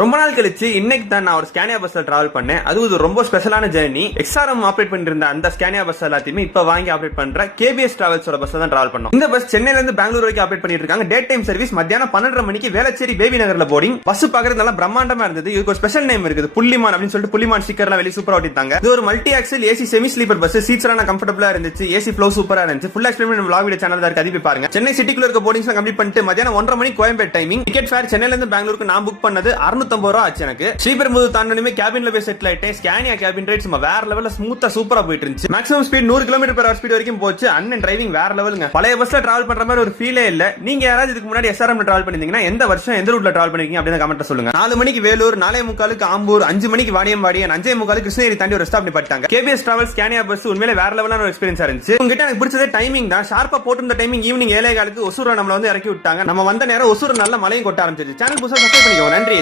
ரொம்ப நாள் கழிச்சு இன்னைக்கு தான் நான் ஒரு ஸ்கேனியா பஸ்ல டிராவல் பண்ணேன். அது ஒரு ரொம்ப ஸ்பெஷலான ஜர்னி. எக்ஸ்ஆர்எம் ஆப்ரேட் பண்ணிட்டு இருந்த அந்த ஸ்கேனியா பஸ் எல்லாத்தையுமே இப்ப வாங்கி ஆப்ரேட் பண்ற கேபிஎஸ் டிராவல்ஸோட பஸ் தான் டிராவல் பண்ணோம். இந்த பஸ் சென்னையில இருந்து பெங்களூர் வரைக்கும் ஆப்ரேட் பண்ணிட்டு இருக்காங்க. டே டைம் சர்வீஸ் மத்தியானம் 12:30 மணிக்கு வேளச்சேரி பேபி நகர்ல போர்டிங். பஸ் பாக்குறது நல்லா பிரம்மாண்டமா இருந்தது. இதுக்கு ஒரு ஸ்பெஷல் நேம் இருக்குது, புள்ளிமான் அப்படின்னு சொல்லிட்டு புள்ளிமான் ஸ்டிக்கர்லாம் வெளிய சூப்பரா ஒட்டிட்டாங்க. இது ஒரு multi axle AC semi sleeper bus. சீட்ஸ்லாம் கம்ஃபர்டபுளா இருந்துச்சு. ஏசி ஃப்ளோ சூப்பரா இருந்துச்சு. ஃபுல் எக்ஸ்பிளைன் vlog வீடியோ சேனல்ல இருக்கு, அது போய் பாருங்க. சென்னை சிட்டிக்குள்ள இருக்க போர்டிங்ஸ் கம்ப்ளீட் பண்ணிட்டு மத்தியானம் 1:30 மணிக்கு கோயம்பேடு டைமிங். டிக்கெட் ஃபேர் சென்னையில இருந்து பெங்களூருக்கு நான் புக் பண்ணது 650 ரூபாய் ஆச்சு எனக்கு. ஸ்ரீபெரும்புதூர் தாண்டனுமே கேபின்ல போய் செட்டில் ஆயிட்டேன். ஸ்கேனியா கேபின் ரைட் வேற லெவல்ல ஸ்மூத்தா சூப்பரா போயிட்டு இருந்துச்சு. மேக்ஸிமம் ஸ்பீட் 100 km/h ஸ்பீட் வரைக்கும் போச்சு. அண்ணன் டிரைவிங் வேற லெவலுங்க. பழைய பஸ்ல டிராவல் பண்ற மாதிரி ஒரு ஃபீலே இல்ல. நீங்க யாராவது இதுக்கு முன்னாடி எஸ்ஆர்எம்ல டிராவல் பண்ணிருந்தீங்கன்னா எந்த வருஷம் எந்த ரூட்ல டிராவல் பண்ணிருக்கீங்க அப்படின்னு கமெண்ட்ல சொல்லுங்க. 4 மணிக்கு வேலூர், 4:45 ஆம்பூர், 5 மணிக்கு வாணியம்பாடி, 5:45 கிருஷ்ணகிரி தாண்டி ஒரு stop நிப்பாட்டாங்க. KBS travel Scania bus உண்மையிலே வேற லெவலான ஒரு எக்ஸ்பீரியன்ஸா இருந்துச்சு. உங்ககிட்ட எனக்கு பிடிச்சதே டைமிங் தான். ஷார்ப்பா போட்டு டைமிங் ஈவினிங் 7:15 ஒசூர் நம்மள வந்து இறக்கி விட்டாங்க. நம்ம வந்த நேரம் ஒசூர் நல்ல மழையும் கொட்ட ஆரம்பிச்சிருச்சு. சேனல் புதுசா சப்ஸ்கிரைப் பண்ணிக்கோங்க. நன்றி.